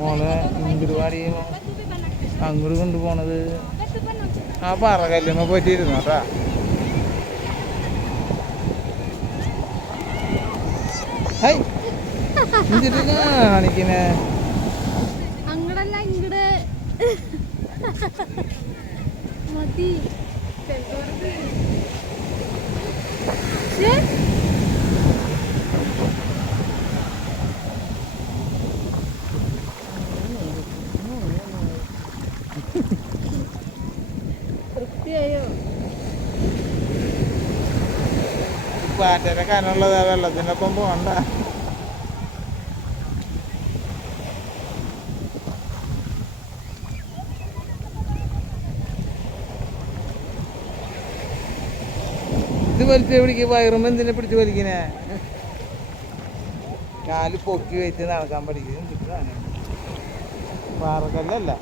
മോളെ ഇങ്ങോട്ട് അങ്ങോട്ട് കൊണ്ടുപോണത് ആ പാറകല്ലുമ്മ പറ്റിയിരുന്നു കേട്ടാ. ഹൈ എന്നിട്ട് കാണിക്കണേ അങ്ങടല്ല ഇങ്ങട് മതി. തൃപ്തിയായോ? പാറ്റയുടെ കനമുള്ളതാ, വെള്ളത്തിനൊപ്പം പോകണ്ട. ഇത് വലിച്ച് പിടിക്കുക, വയറുമ്പോ എന്തിനെ പിടിച്ച് വലിക്കണേ? കാല് പൊക്കി വെച്ച് നടക്കാൻ പഠിക്കും. പാറക്കല്ലല്ല,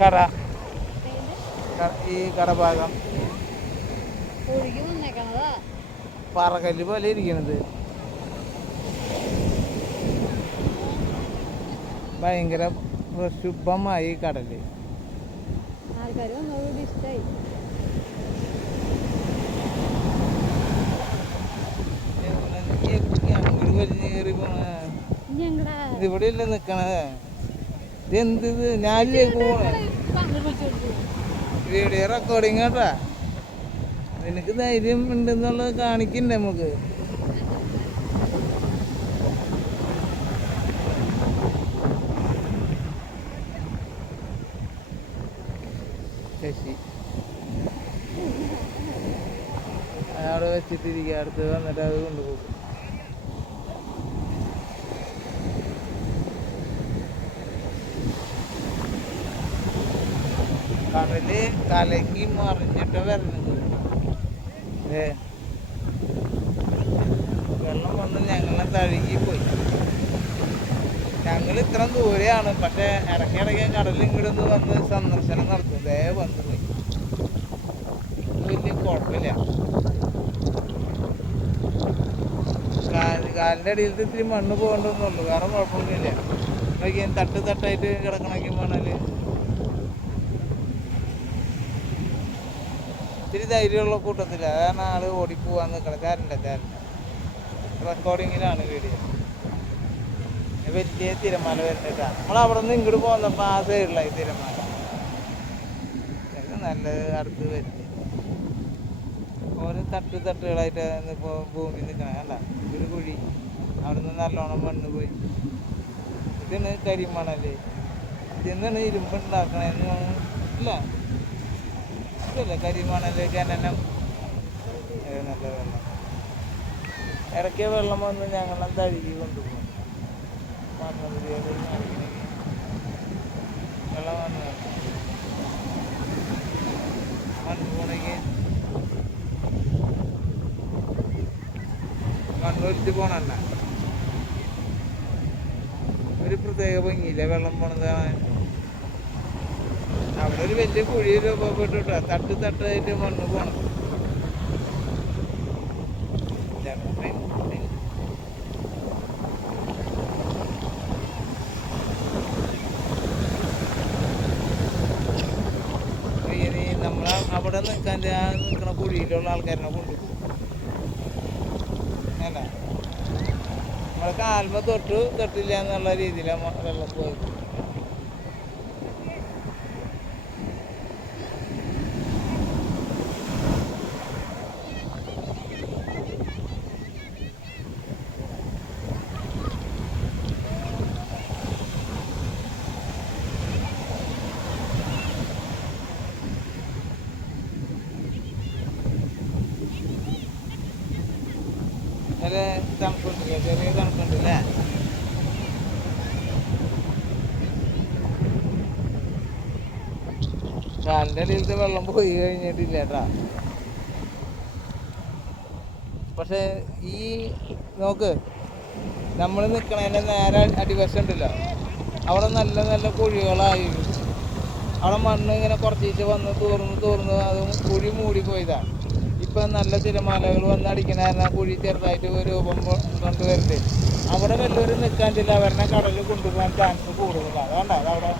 കട, ഈ കടഭാഗം പാറക്കല്ല് പോലെ ഇരിക്കണത്. ഭയങ്കര ശുഭമായി കടല്. ഇഷ്ടായി. ഇതിവിടെ ഇല്ല നിക്കണത്. ഇതെന്ത് ഞാനിലേക്ക് പോണേ വീഡിയോ റെക്കോർഡിങ് കേട്ടാ. നിനക്ക് ധൈര്യം ഉണ്ടെന്നുള്ളത് കാണിക്കണ്ടേ നമുക്ക്. ശശി അവിടെ വെച്ചിട്ടിരിക്കുക, അടുത്ത് വന്നിട്ട് അത് കൊണ്ടുപോകും. കടല് കലങ്ങി മറിഞ്ഞിട്ട് വരുന്നത്. വെള്ളം വന്ന് ഞങ്ങളെ തഴുകിപ്പോയി. ഞങ്ങൾ ഇത്ര ദൂരെയാണ്, പക്ഷെ ഇടയ്ക്കിടയ്ക്ക് കടൽ ഇങ്ങോട്ടൊന്ന് വന്ന് സന്ദർശനം നടത്തും. വന്നു പോയി, വലിയ കുഴപ്പമില്ല. കാലിൻ്റെ അടിയിലത്തെ ഇത്തിരി മണ്ണ് പോകണ്ടെന്നുള്ളൂ, വേറെ കുഴപ്പമൊന്നുമില്ല. നോക്കിയാൽ തട്ട് തട്ടായിട്ട് കിടക്കണമെങ്കിൽ വേണേൽ ഇത്തിരി ധൈര്യമുള്ള കൂട്ടത്തില്ല. അതാണ് ആള് ഓടിപ്പോവാൻ നിൽക്കണം. തരണ്ട റെക്കോർഡിങ്ങിലാണ് വീഡിയോ. വലിയ തിരമാല വരുന്നിട്ടാണ് നമ്മളവിടെ നിന്ന് ഇങ്ങോട്ട് പോകുന്നപ്പോൾ ആ സൈഡിലായി തിരമാല. നല്ല അടുത്ത് വരുന്നത് ഓരോ തട്ടുകളായിട്ട് ഇപ്പോൾ ഭൂമി നിൽക്കണ കണ്ട. ഒരു കുഴി, അവിടെ നിന്ന് നല്ലോണം മണ്ണ് പോയി. ഇതാണ് കരിമണല്. ഇതിന്നാണ് ഇരുമ്പുണ്ടാക്കണെന്ന് ഇല്ല. ഇതല്ലേ കരിമണല് ഖനനം. നല്ല വെള്ളം, ഇടയ്ക്ക് വെള്ളം വന്ന് ഞങ്ങളെ തഴുകി കൊണ്ടുപോകും. വെള്ളം വന്ന് മണ്ണ് പോണെങ്കിൽ മണ്ണൊലിച്ച് പോണണ്ട. ഒരു പ്രത്യേക ഭംഗിയില്ല വെള്ളം പോണതാണ്. അവിടെ ഒരു വലിയ കുഴി രൂപപ്പെട്ടിട്ടാ തട്ടായിട്ട് മണ്ണ് പോണം. നമ്മളെ അവിടെ നിൽക്കാൻ്റെ ആ നിൽക്കുന്ന കുഴിയിലുള്ള ആൾക്കാരനെ കൊണ്ടുപോകും. അല്ല, നമ്മളെ കാൽമ തൊട്ടില്ല എന്നുള്ള രീതിയിലാണ് വെള്ളം പോയത്. തണുപ്പുണ്ടല്ലേ, ചെറിയ തണുപ്പുണ്ടല്ലേ. കാലിൻ്റെ അടിയിലത്തെ വെള്ളം പോയി കഴിഞ്ഞിട്ടില്ല കേട്ടാ. പക്ഷെ ഈ നോക്ക്, നമ്മൾ നിൽക്കണതിൻ്റെ നേരെ അടിവശം ഉണ്ടല്ലോ, അവിടെ നല്ല നല്ല കുഴികളായി. അവിടെ മണ്ണ് ഇങ്ങനെ കുറച്ച് വന്ന് തൂർന്ന് അത് കുഴി മൂടി പോയതാണ്. ഇപ്പം നല്ല തിരമാലകൾ വന്നടിക്കണ കാരണം കുഴി ചെറുതായിട്ട് രൂപം കൊണ്ടുവരുന്നുണ്ട്. അവിടെ വല്ലവരും നിൽക്കാൻ ചില അവരെ കടലിൽ കൊണ്ടുപോകാൻ ചാൻസ് കൂടുതലാണ്. അതുകൊണ്ടാണ് അതവിടെ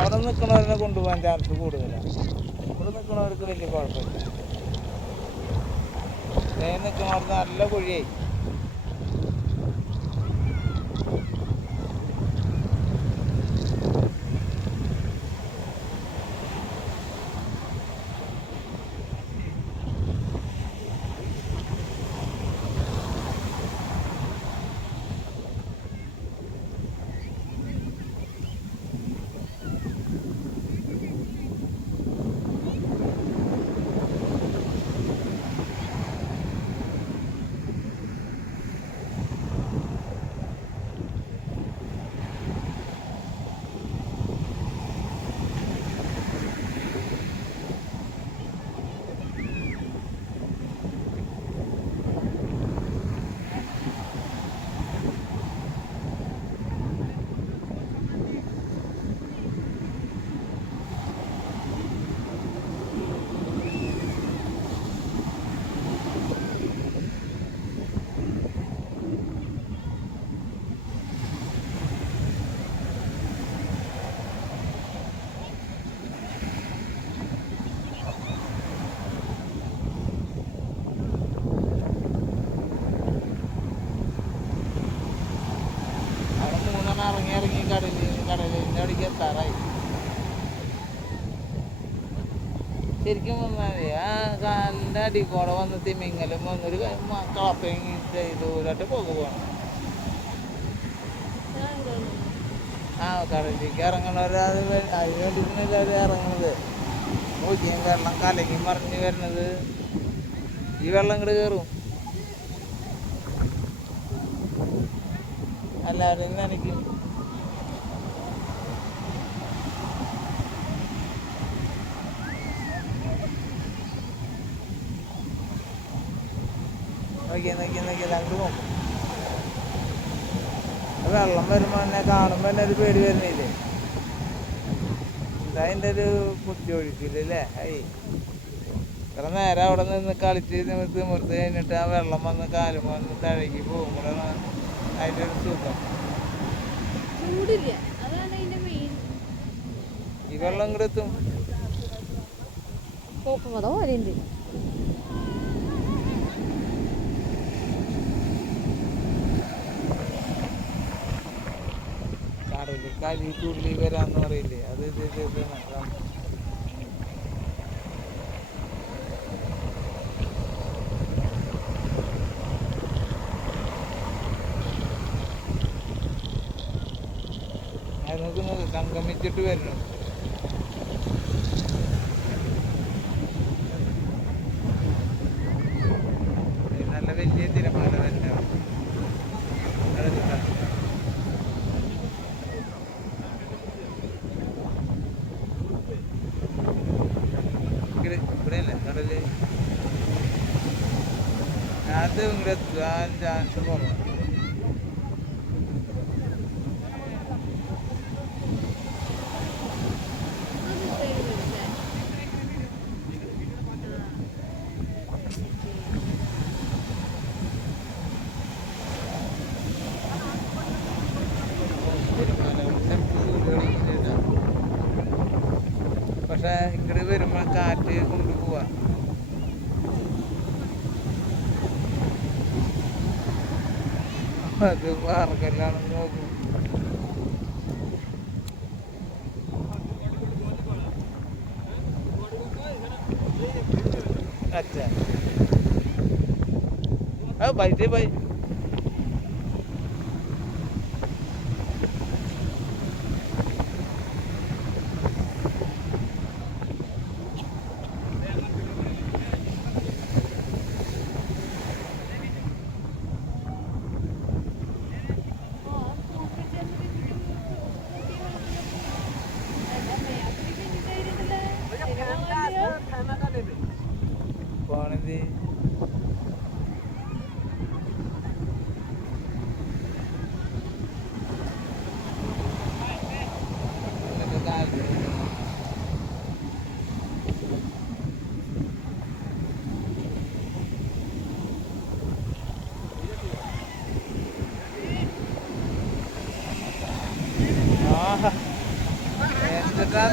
അവിടെ നിൽക്കണവരെ കൊണ്ടുപോകാൻ ചാൻസ് കൂടുതലാണ്. ഇവിടെ നിൽക്കണവർക്ക് വലിയ കുഴപ്പമില്ല. നിൽക്കണവർക്ക് നല്ല കുഴിയായി. ഇറങ്ങി കടലിൻ്റെ അവിടേക്ക് എത്താറായി. ശരിക്കും പറഞ്ഞാൽ ആ കാലിൻ്റെ അടിയിൽ കൂടെ വന്ന് തിമിങ്ങലും വന്നൊരു കളപ്പയും ചെയ്തൂരായിട്ട് പോകുവാണ്. ആ കടലിലേക്ക് ഇറങ്ങണവർ അത് അതിന് വേണ്ടിയിട്ടാണ് എല്ലാവരും ഇറങ്ങുന്നത്. നോക്കിയും വെള്ളം കലങ്ങി മറിഞ്ഞ് വരുന്നത് ഈ വെള്ളം ഇങ്ങോട്ട് കയറും. എല്ലാവരും നനയ്ക്കും. നോക്കിയത് അങ്ങോട്ട് നോക്കും. വെള്ളം വരുമ്പോൾ തന്നെ കാണുമ്പോൾ തന്നെ ഒരു പേടി വരുന്നില്ലേ? എന്താ അതിൻ്റെ ഒരു കുത്തി ഒഴിക്കില്ലേ? ഇത്ര നേരം അവിടെ നിന്ന് കളിച്ച് തിമിർത്ത് കഴിഞ്ഞിട്ട് ആ വെള്ളം വന്ന് കാലും വന്ന് തഴകി പോകുമ്പോഴാണ് അതിൻ്റെ ഒരു സുഖം. ഈ വെള്ളം ഇങ്ങോട്ട് എത്തും. കടലിൽ കലി തുള്ളി വരാന്ന് പറയില്ലേ, അത് നോക്കുന്നത് സംഗമിച്ചിട്ട് വരുന്നു. നല്ല വലിയ തിരമാല തന്നെ ഇവിടെയല്ലേ കടല്. അത് ഇങ്ങോട്ട് എത്താൻ ചാൻസ് കുറവാണ്. പക്ഷെ ഇങ്ങോട്ട് വരുമ്പോൾ കാറ്റ് കൊണ്ടുപോവാ. അത് പാറക്കല്ലാണെന്ന് നോക്കും. अच्छा भाई दे भाई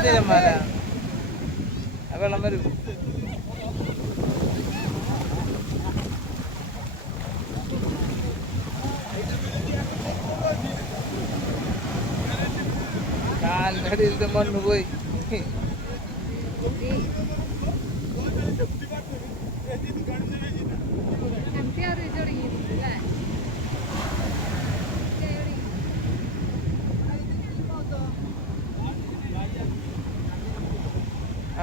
തിരമാല ആ വെള്ളം വരും. കാലിൻ്റെ അടിയിലത്തെ മണ്ണ് പോയി.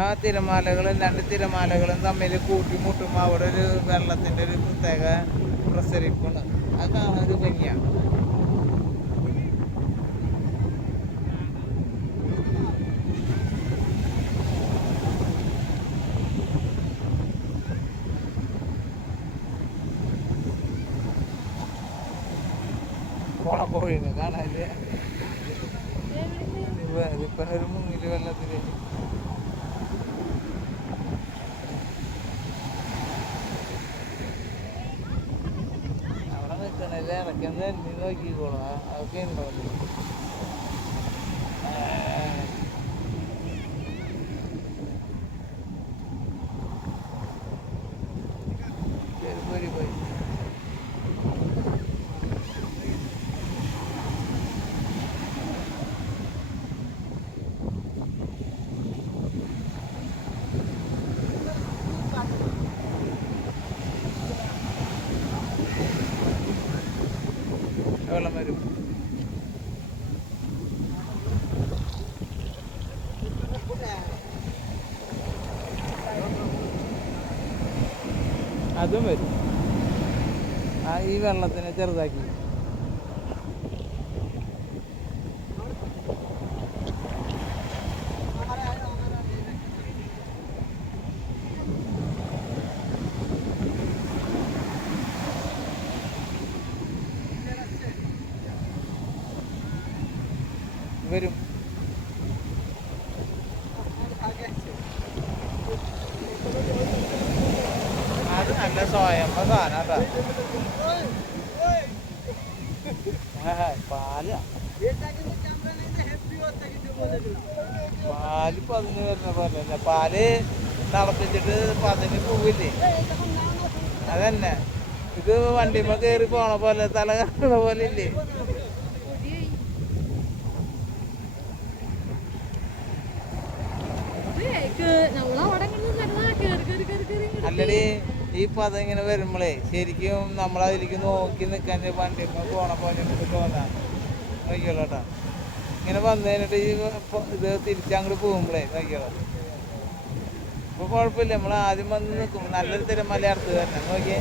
ആ തിരമാലകളും രണ്ട് തിരമാലകളും തമ്മിൽ കൂട്ടിമുട്ടുമ്പോൾ അവിടെ ഒരു വെള്ളത്തിൻ്റെ ഒരു പ്രത്യേക പ്രസരിപ്പാണ്. അത് കാണാൻ ഒരു ഭംഗിയാണ്. കോഴിനെ കാണാല്ലേ ഇപ്പം ഒരു മുങ്ങില് വെള്ളത്തില് അവിടെ നിൽക്കണല്ലേ ഇറക്കുന്നത് എണ്ണി നോക്കിക്കോളാം. അതൊക്കെ ഉണ്ടോ പോയി പോയി. വെള്ളം വരും. അതും വരും. ആ ഈ വെള്ളത്തിനെ ചെറുതാക്കി വരും. അത് നല്ല സ്വയം സാധനം പാല് പാല് പതിന് വരുന്ന പോലെ പാല് തിളപ്പിച്ചിട്ട് പതിന് പോവില്ലേ. അതന്നെ ഇത് വണ്ടിമ്മ കയറി പോണ പോലെ തല കറങ്ങണ പോലെ ഇല്ലേ. അല്ലടി ഈ പദം ഇങ്ങനെ വരുമ്പോഴേ ശരിക്കും നമ്മളതിലേക്ക് നോക്കി നിൽക്കാൻ വണ്ടിമ്മ പോണ പോലെ തോന്നാ നോക്കിയോളൂ കേട്ടോ. ഇങ്ങനെ വന്നു കഴിഞ്ഞിട്ട് ഈ ഇത് തിരിച്ചങ്ങോട്ട് പോകുമ്പോഴേ നോക്കിയോളൂ. ഇപ്പൊ കുഴപ്പമില്ല. നമ്മൾ ആദ്യം വന്ന് നിൽക്കും. നല്ലൊരു തിരമല അടുത്ത് തന്നെ നോക്കിയേ.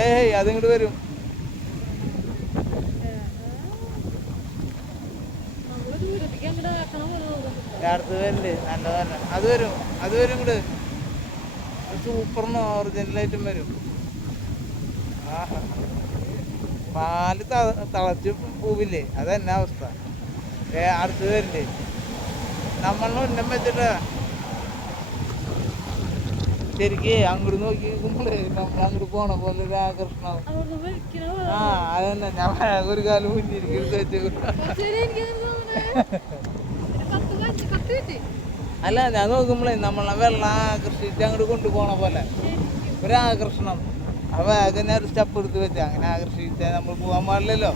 ഏയ് അതിങ്ങോട്ട് വരും. അടുത്ത് വരണ്ട് നല്ലതല്ല. അത് വരും ഇങ്ങോട്ട്. സൂപ്പറിന് ഒറിജിനലായിട്ടും വരും. ആഹാ പാല് തിളച്ച് പൂവില്ലേ. അതന്നെ അവസ്ഥ. അടുത്ത് വരണ്ട്. നമ്മളെ ഉന്നം വെച്ചിട്ട് ശരിക്ക് അങ്ങോട്ട് നോക്കി നിൽക്കുമ്പോഴേ നമ്മൾ അങ്ങോട്ട് പോണ പോലെ ഒരു ആകർഷണം. ആ അതന്നെ. ഞാൻ ഒരു കാലം മുന്നിരിക്കും. അല്ല ഞാൻ നോക്കുമ്പോഴേ നമ്മളെ വെള്ളം ആകർഷിച്ച് അങ്ങോട്ട് കൊണ്ടുപോണ പോലെ ഒരാകർഷണം. ആ വേഗം ഒരു സ്റ്റെപ്പ് എടുത്ത് വെച്ചാൽ അങ്ങനെ ആകർഷിച്ചാൽ നമ്മൾ പോകാൻ പാടില്ലല്ലോ.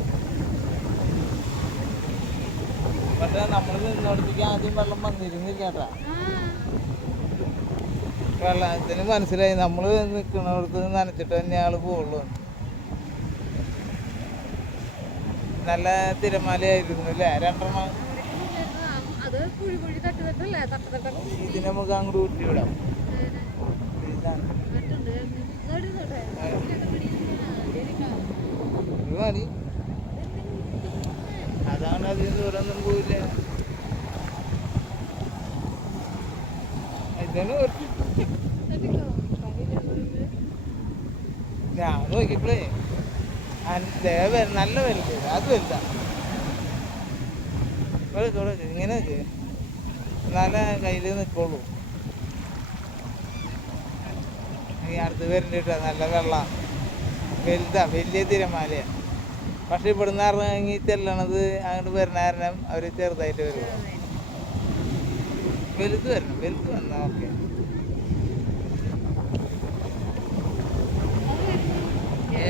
പക്ഷെ നമ്മൾ നിന്നോടത്തേക്ക് ആദ്യം വെള്ളം വന്നിരുന്നില്ല കേട്ടാ. വെള്ളത്തിന് മനസ്സിലായി നമ്മൾ നിൽക്കുന്നിടത്ത് നനച്ചിട്ട് തന്നെ ആള് പോവുള്ളൂ. നല്ല തിരമാലയായിരുന്നു അല്ലേ രണ്ടെണ്ണം. ഇതിന് നമുക്ക് അങ്ങോട്ട് ഊട്ടിവിടാം. മതി. അതാണ് അതിന് ദൂരമൊന്നും പോയില്ല. ഇതിന് ഞാൻ നോക്കിയപ്പോഴേ നല്ല വലുത്. അത് വലുതാ. ഇങ്ങനെ നല്ല കയ്യിൽ നിൽക്കുള്ളൂ. ഈ അടുത്ത് വരണ്ടിട്ടാ നല്ല വെള്ളം വലുതാ. വലിയ തിരമാലയാ. പക്ഷെ ഇവിടുന്ന് ഇറങ്ങി ചെല്ലണത് അങ്ങോട്ട് വരുന്ന കാരണം അവർ ചെറുതായിട്ട് വരുമോ? വലുത് വരണം, വലുത് വന്നാൽ ഓക്കെ.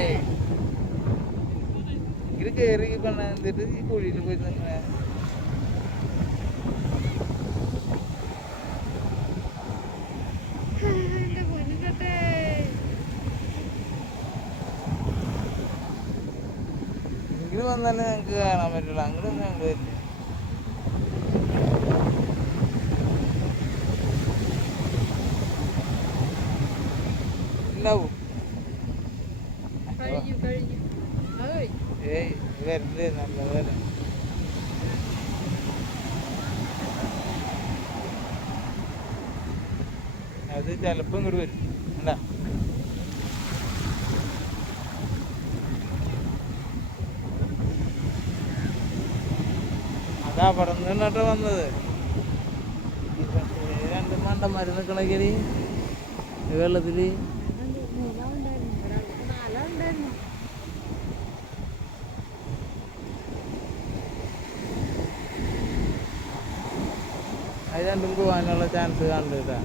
ഏയ് ഇത് കയറി പെണ്ണ എന്നിട്ട് ഈ കുഴിയിൽ പോയി നിൽക്കണേ. ഇങ്ങനെ വന്നാലേ ഞങ്ങൾക്ക് കാണാൻ പറ്റുള്ളൂ, അങ്ങോട്ടൊന്നും ഞങ്ങൾ വരില്ല. ഉണ്ടാവും. ഏയ് വരണ്ടേ, നല്ലത് വരണം. അത് ചിലപ്പോൾ ഇങ്ങോട്ട് വരും. എന്താ അതാ അവിടെ നിന്നിട്ട് വന്നത്. രണ്ട് മണ്ടന്മാർ നിൽക്കണമെങ്കിൽ വെള്ളത്തിൽ അത് രണ്ടും പോകാനുള്ള ചാൻസ് കണ്ടിട്ടാ.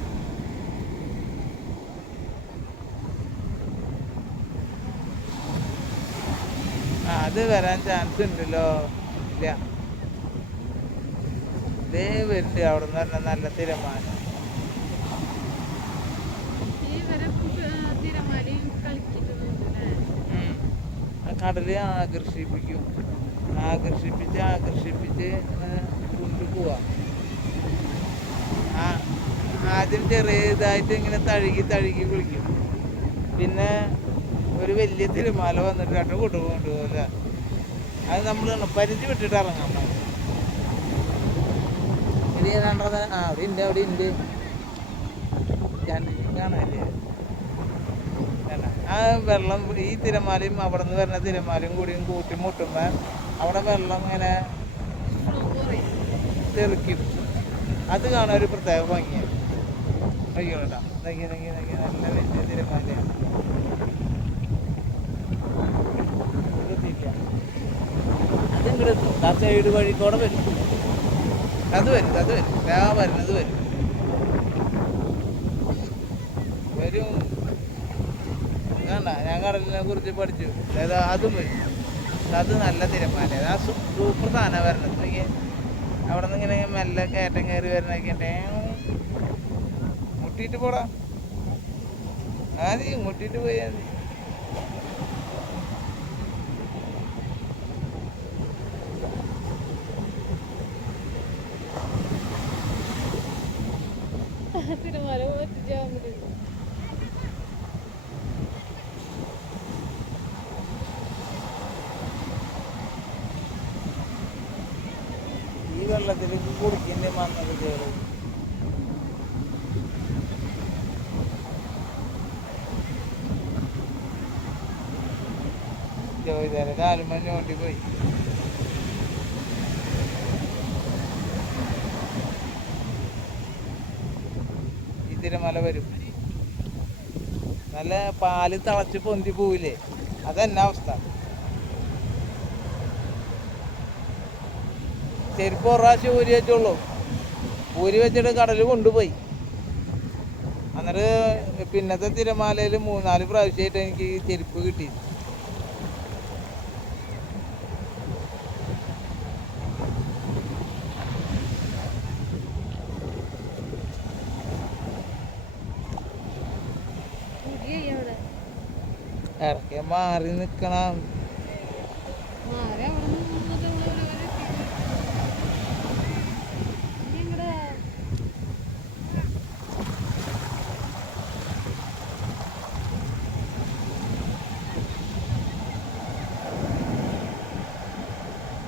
അത് വരാൻ ചാൻസ് ഉണ്ടല്ലോ. ഇല്ല, ഇതേ വരുന്നുണ്ട് അവിടെ നിന്ന് പറഞ്ഞാൽ നല്ല തീരുമാനം. കടല് ആകർഷിപ്പിക്കും, ആകർഷിപ്പിച്ച് കൊണ്ടുപോവാ. ആദ്യം ചെറിയ ഇതായിട്ട് ഇങ്ങനെ തഴുകി വിളിക്കും. പിന്നെ ഒരു വലിയ തിരുമാല വന്നിട്ട് രണ്ട് കൊണ്ടുപോകില്ല. അത് നമ്മൾ പരിധി വിട്ടിട്ട് ഇറങ്ങാൻ പാടില്ല. ഇത് ഏതാണ്ടത് അവിടെ ഉണ്ട് കാണാല്ലേ. ആ വെള്ളം ഈ തിരമാലയും അവിടെ നിന്ന് വരുന്ന തിരമാലയും കൂടിയും കൂട്ടി മുട്ടുമ്പോൾ അവിടെ വെള്ളം ഇങ്ങനെ തെറിക്കും. അത് കാണാൻ ഒരു പ്രത്യേക ഭംഗിയാണ്. നോക്കിയോട്ടാ, നല്ല വലിയ തിരമാലയാണ്. അതിങ്ങോട്ട് എത്തും, ആ സൈഡ് വഴിക്കൂടെ വരും. അത് വരും വരുന്നത് വരും. വേണ്ട, ഞാൻ കടലിനെ കുറിച്ച് പഠിച്ചു. അതായത് അതും വരും. അത് നല്ല തിരമാല, ആ സൂപ്പർ സാധനം വരണത്. അവിടെ നിന്ന് ഇങ്ങനെ മെല്ലെ കയറ്റം കയറി വരണൊക്കെ മുട്ടിയിട്ട് പോടാ. ആദ്യം മുട്ടിയിട്ട് പോയാൽ ഈ വെള്ളത്തിലേക്ക് കുടിക്കേണ്ടി വന്നത് കയറും. ചോദിച്ചാൽ കാലുമഞ്ഞ കൊണ്ടി പോയി. ഈ തിരമല വരും. നല്ല പാല് തിളച്ച് പൊന്തി പോവില്ലേ, അതെന്നെ അവസ്ഥ. ചെരുപ്പ് ഒരു പ്രാവശ്യം ഊരി വെച്ചുള്ളൂ. ഊരി വെച്ചിട്ട് കടൽ കൊണ്ടുപോയി. എന്നിട്ട് പിന്നത്തെ തിരമാലയിൽ 3-4 പ്രാവശ്യമായിട്ട് എനിക്ക് ചെരുപ്പ് കിട്ടി. ഇടയ്ക്ക് മാറി നിക്കണം.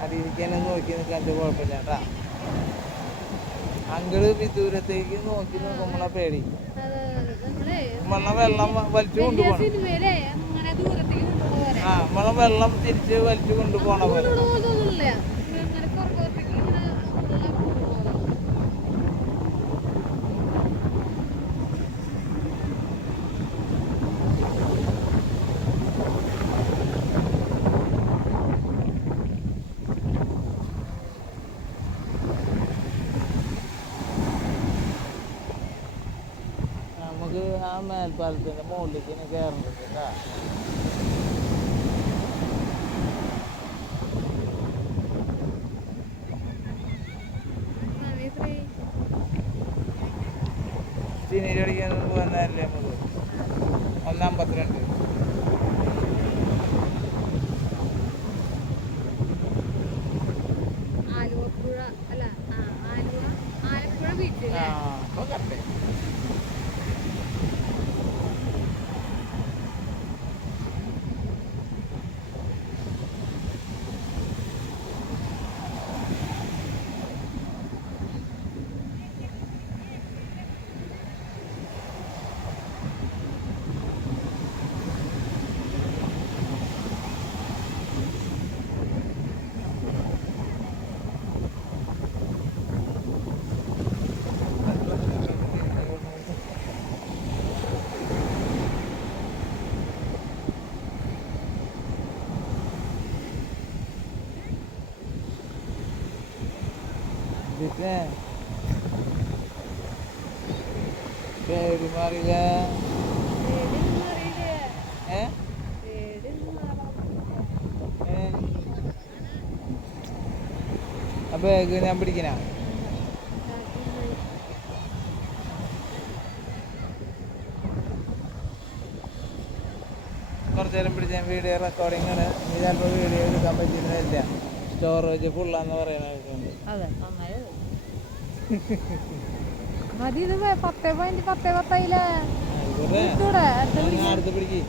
അടിയിരിക്കാനും നോക്കി നിൽക്കാൻ കുഴപ്പമില്ല കേട്ടാ. അങ്ങട് വിദൂരത്തേക്ക് നോക്കി നോക്കുമ്പോളാ പേടി. വെള്ളം വലിച്ചു കൊണ്ടുപോകണം. വെള്ളം തിരിച്ച് വലിച്ചു കൊണ്ടുപോകണ പോലെ. മേൽപ്പാലത്തിന്റെ മുകളിലേക്ക് ഇനി കയറുന്നുണ്ട് കേട്ടാ. സിനിമ അടിക്കാൻ പോകുന്നതല്ലേ നമുക്ക് 1:52. ആലുവപ്പുഴ അല്ല ആലപ്പുഴ ബീച്ച് ആ അപ്പൊ കറക്റ്റ്. പിന്നെ പേര് മാറില്ല. ഏ ആ ബാഗ് ഞാൻ പിടിക്കണ. കുറച്ച് നേരം പിടിച്ച വീഡിയോ റെക്കോർഡിംഗ് ആണ്. ഇനി ചിലപ്പോൾ വീഡിയോ എടുക്കാൻ പറ്റുന്നില്ല, സ്റ്റോറേജ് ഫുള്ളാന്ന് പറയുന്നത്. അതെ മതി. ഇത് 10.10 അടുത്ത് പിടിക്ക്.